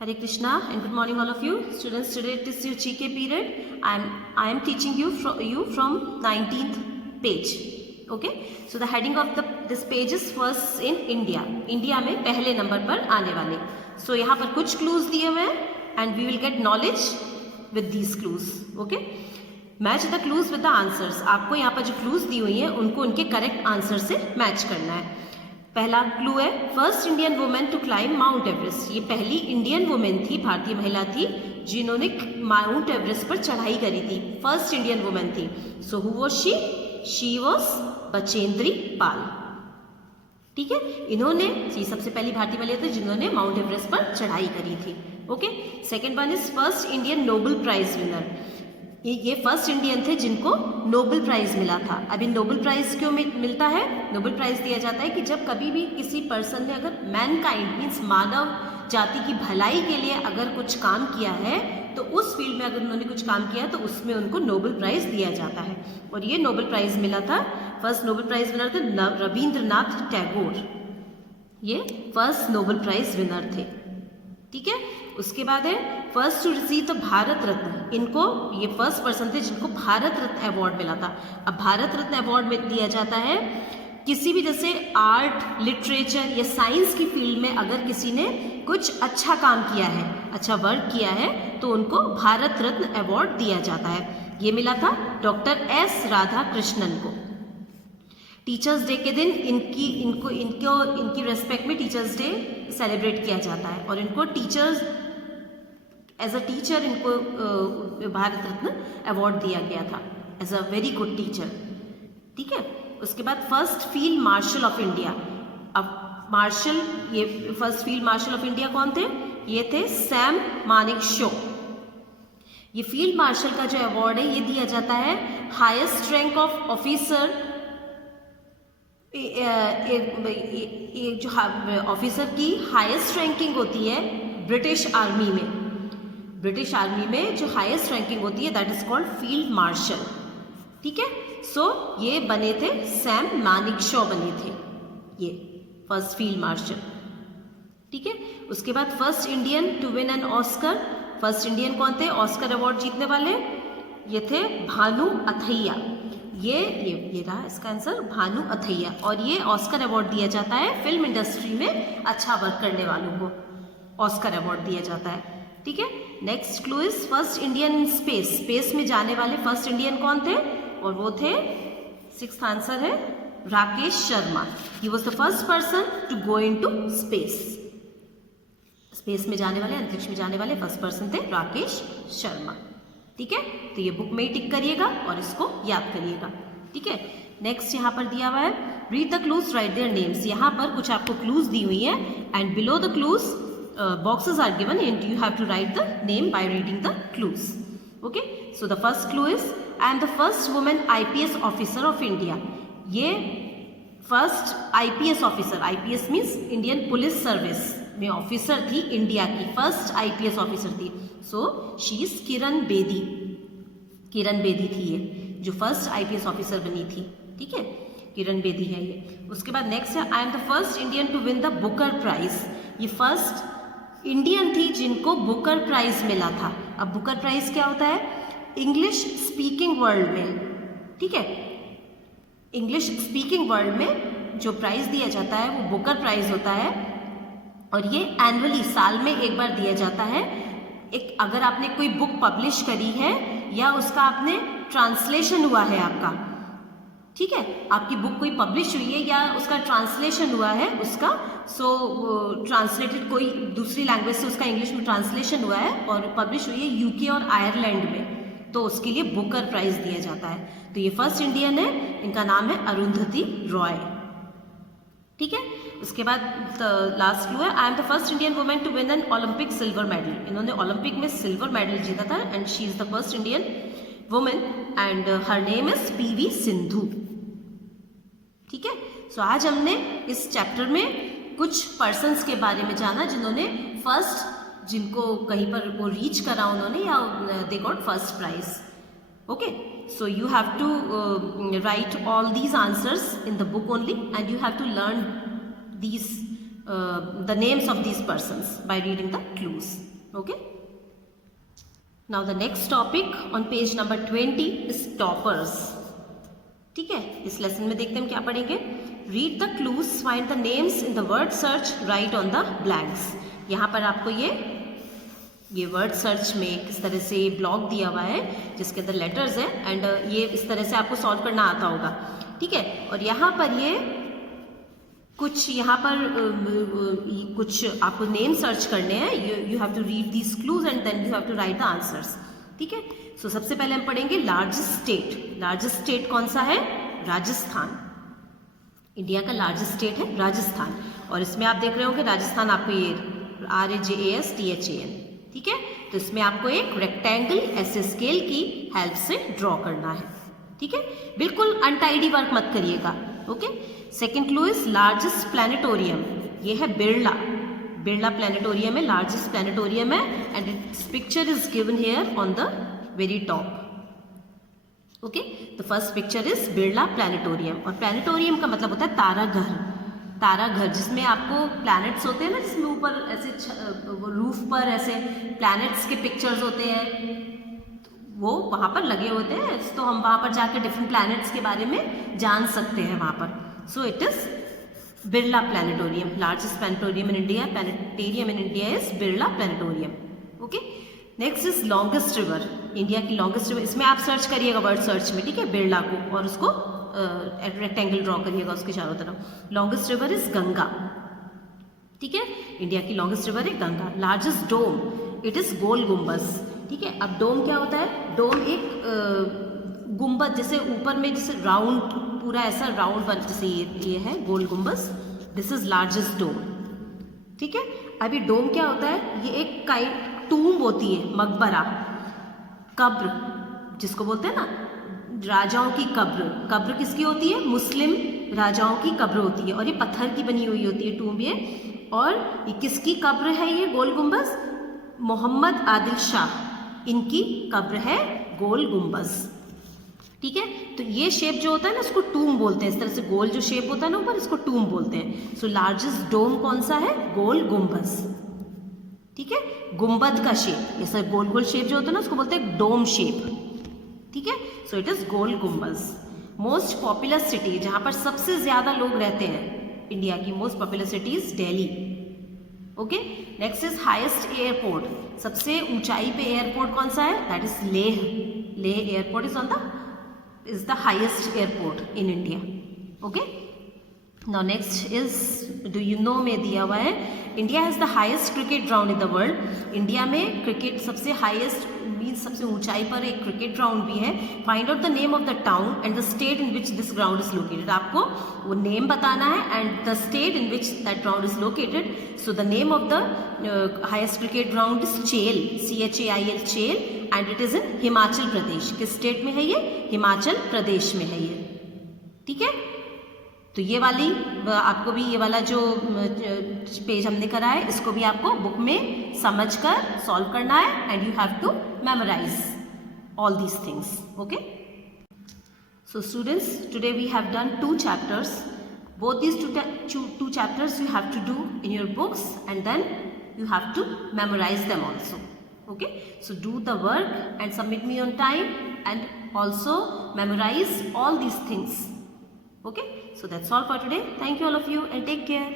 Hare Krishna and good morning all of you. Students, today it is your GK period. I am teaching you from 19th page. Okay. So the heading of this page is first in India. India में पहले number पर आने वाले. So यहाँ पर कुछ clues दिए हुए हैं and we will get knowledge with these clues. Okay. Match the clues with the answers. आपको यहाँ पर जो clues दी हुई हैं उनको उनके correct answer से match करना है. पहला क्लू है first Indian women to climb Mount Everest. ये पहली इंडियन वुमेन थी, भारतीय महिला थी जिन्होंने माउंट एवरेस्ट पर चढ़ाई करी थी. फर्स्ट इंडियन वुमेन थी. So who was she? She was Bachendri Pal. ठीक है, इन्होंने ये सबसे पहली भारतीय महिला थी जिन्होंने माउंट एवरेस्ट पर चढ़ाई करी थी. Okay. Second one is first Indian Nobel prize winner. ये फर्स्ट इंडियन थे जिनको नोबेल प्राइज मिला था. अभी नोबेल प्राइज क्यों मिलता है? नोबेल प्राइज दिया जाता है कि जब कभी भी किसी पर्सन ने अगर मैनकाइंड मीन्स मानव जाति की भलाई के लिए अगर कुछ काम किया है तो उस फील्ड में अगर उन्होंने कुछ काम किया है तो उसमें उनको नोबेल प्राइज दिया जाता है. और ये नोबेल प्राइज मिला था, फर्स्ट नोबेल प्राइज विनर थे रविंद्रनाथ टैगोर. ये फर्स्ट नोबेल प्राइज विनर थे. ठीक है. उसके बाद है first to receive the Bharat Ratna. इनको ये फर्स्ट पर्सन थे जिनको भारत रत्न अवार्ड मिला था. अब भारत रत्न अवार्ड में दिया जाता है किसी भी जैसे आर्ट, लिटरेचर या साइंस की फील्ड में अगर किसी ने कुछ अच्छा काम किया है, अच्छा वर्क किया है तो उनको भारत रत्न अवार्ड दिया जाता है. ये मिला था डॉक्टर एस राधा कृष्णन को. टीचर्स डे के दिन इनकी रेस्पेक्ट में टीचर्स डे सेलिब्रेट किया जाता है और इनको टीचर्स एज अ टीचर इनको भारत रत्न अवार्ड दिया गया था as a very good teacher. ठीक है. उसके बाद first field marshal of India. अब मार्शल, ये first field marshal of India कौन थे? ये थे सैम मानेकशॉ. ये फील्ड मार्शल का जो अवार्ड है ये दिया जाता है हाईएस्ट रैंक ऑफ ऑफिसर. जो ऑफिसर की हाईएस्ट रैंकिंग होती है ब्रिटिश आर्मी में, ब्रिटिश आर्मी में जो हाईएस्ट रैंकिंग होती है that is called field marshal. ठीक है. सो ये बने थे सैम मानेकशॉ बने थे ये फर्स्ट फील्ड मार्शल. ठीक है. उसके बाद first Indian to win an Oscar. First Indian कौन थे ऑस्कर अवार्ड जीतने वाले? ये थे भानु अथैया. ये रहा इसका आंसर, भानु अथैया. और ये ऑस्कर अवार्ड दिया जाता है फिल्म इंडस्ट्री में अच्छा वर्क करने वालों को ऑस्कर अवार्ड दिया जाता है. ठीक है. Next clue is first Indian in space. Space में जाने वाले फर्स्ट इंडियन कौन थे? और वो थे, सिक्स्थ आंसर है Rakesh Sharma. He was the first person to go into space. Space में जाने वाले, अंतरिक्ष में जाने वाले फर्स्ट पर्सन थे राकेश शर्मा. ठीक है. तो ये बुक में ही टिक करिएगा और इसको याद करिएगा. ठीक है. नेक्स्ट यहाँ पर दिया हुआ है read the clues right their names. यहाँ पर कुछ आपको क्लूज दी हुई है and below the clues boxes are given and you have to write the name by reading the clues. Okay. So the first clue is I am the first woman IPS officer of India. ये first IPS officer, IPS means Indian police service में officer थी India की, first IPS officer थी. So she is Kiran Bedi. Kiran Bedi थी ये जो first IPS officer बनी थी. ठीक है. किरण बेदी है ये. उसके बाद नेक्स्ट है I am the first Indian to win the Booker prize. ये फर्स्ट इंडियन थी जिनको बुकर प्राइज मिला था. अब बुकर प्राइज क्या होता है? इंग्लिश स्पीकिंग वर्ल्ड में. ठीक है. इंग्लिश स्पीकिंग वर्ल्ड में जो प्राइज दिया जाता है वो बुकर प्राइज होता है और ये एनुअली साल में एक बार दिया जाता है. एक अगर आपने कोई बुक पब्लिश करी है या उसका आपने ट्रांसलेशन हुआ है आपका, ठीक है, आपकी बुक कोई पब्लिश हुई है या उसका ट्रांसलेशन हुआ है उसका, सो ट्रांसलेटेड कोई दूसरी लैंग्वेज से उसका इंग्लिश में ट्रांसलेशन हुआ है और पब्लिश हुई है यूके और आयरलैंड में, तो उसके लिए बुकर प्राइज दिया जाता है. तो ये फर्स्ट इंडियन है, इनका नाम है अरुंधति रॉय. ठीक है. उसके बाद लास्ट क्लू है I am the first Indian women to win an Olympic silver medal. इन्होंने ओलंपिक में सिल्वर मेडल जीता था and she is the first Indian women and her name is PV Sindhu. ठीक है. सो आज हमने इस चैप्टर में कुछ पर्सन्स के बारे में जाना जिन्होंने फर्स्ट, जिनको कहीं पर वो रीच करा उन्होंने या they got first prize. Okay. So you have to write all these answers in the book only and you have to learn these the names of these persons by reading the clues. Okay. Now the next topic on page number 20 is toppers. ठीक है, इस lesson में देखते हैं हम क्या पढ़ेंगे. Read the clues, find the names in the word search, right on the blanks. यहाँ पर आपको ये वर्ड सर्च में किस तरह से ब्लॉक दिया हुआ है जिसके अंदर लेटर्स है एंड ये इस तरह से आपको सॉल्व करना आता होगा. ठीक है, और यहाँ पर ये कुछ कुछ आपको नेम सर्च करने हैं. You have to read these clues and then you have to write the answers. ठीक है, सो सबसे पहले हम पढ़ेंगे लार्जेस्ट स्टेट. लार्जेस्ट स्टेट कौन सा है? राजस्थान. इंडिया का लार्जेस्ट स्टेट है राजस्थान. और इसमें आप देख रहे हो कि राजस्थान आपको ये RAJASTHAN. ठीक है, तो इसमें आपको एक रेक्टेंगल ऐसे स्केल की हेल्प से ड्रॉ करना है. ठीक है, बिल्कुल अनटाइडी वर्क मत करिएगा. Okay. Second clue is largest planetarium. ये है बिरला. बिरला प्लैनेटोरियम है, लार्जेस्ट प्लैनेटोरियम है and its picture is given here on the very top. Okay, the first picture is Birla planetarium. और प्लैनेटोरियम का मतलब होता है ताराघर. ताराघर जिसमें आपको प्लैनेट्स होते हैं ना, जिसमें ऊपर ऐसे रूफ पर ऐसे प्लैनेट्स के पिक्चर्स होते हैं, वो वहाँ पर लगे होते हैं. तो हम वहाँ पर जाकर डिफरेंट प्लैनेट्स के बारे में जान सकते हैं वहाँ पर. So it is Birla planetarium. Largest planetarium in India, planetarium in India is Birla planetarium. Okay. Next is longest river. India की लॉन्गेस्ट रिवर, इसमें आप सर्च करिएगा वर्ड सर्च में. ठीक है, बिरला को, और उसको रेक्टेंगल ड्रॉ करिएगा उसके चारों तरफ. Longest river is Ganga. ठीक है, इंडिया की लॉन्गेस्ट रिवर है Ganga. Largest dome, it is Gol Gumbaz. ठीक है, अब डोम क्या होता है? डोम एक गुम्बद, जैसे ऊपर में जैसे राउंड, पूरा ऐसा राउंड बन, जैसे ये है गोल गुम्बज. दिस इज लार्जेस्ट डोम. ठीक है, अभी डोम क्या होता है? ये एक काइंड टूम्ब होती है, मकबरा, कब्र जिसको बोलते हैं ना, राजाओं की कब्र. कब्र किसकी होती है? मुस्लिम राजाओं की कब्र होती है, और ये पत्थर की बनी हुई होती है टूम्ब ये. और ये किसकी कब्र है? ये गोल गुम्बज मोहम्मद आदिल शाह, इनकी कब्र है गोल गुम्बज. ठीक है, तो ये शेप जो होता है ना, इसको टूम बोलते हैं. इस तरह से गोल जो शेप होता है ना ऊपर, इसको टूम बोलते हैं. सो लार्जेस्ट डोम कौन सा है? गोल गुम्बज. ठीक है, गुम्बद का शेप, ऐसा गोल गोल शेप जो होता है ना, उसको बोलते हैं डोम शेप. ठीक है, सो इट इज गोल गुम्बज. मोस्ट पॉपुलर सिटी, जहां पर सबसे ज्यादा लोग रहते हैं, इंडिया की most popular city is Delhi. Okay. Next is highest airport. सबसे ऊंचाई पे एयरपोर्ट कौन सा है? That is Leh. Leh airport is the highest airport in India. Okay. Now next is, do you know में दिया हुआ है, India has the highest cricket ground in the world. India में क्रिकेट सबसे हाईएस्ट मीन्स सबसे ऊंचाई पर एक क्रिकेट ग्राउंड भी है. Find out the name of the town and the state in which this ground is located. आपको वो नेम बताना है and the state in which that ground is located. So the name of the highest cricket ground is Chail, CHAIL, Chail, and it is in Himachal Pradesh. किस state में है ये? हिमाचल प्रदेश में है ये. ठीक है, तो ये वाली आपको भी, ये वाला जो पेज हमने करा है, इसको भी आपको बुक में समझकर सॉल्व करना है and you have to memorise all these things. Okay. So students, today we have done 2 chapters. Both these two chapters you have to do in your books and then you have to memorize them also. Okay, so do the work and submit me on time and also memorize all these things. Okay, so that's all for today. Thank you all of you and take care.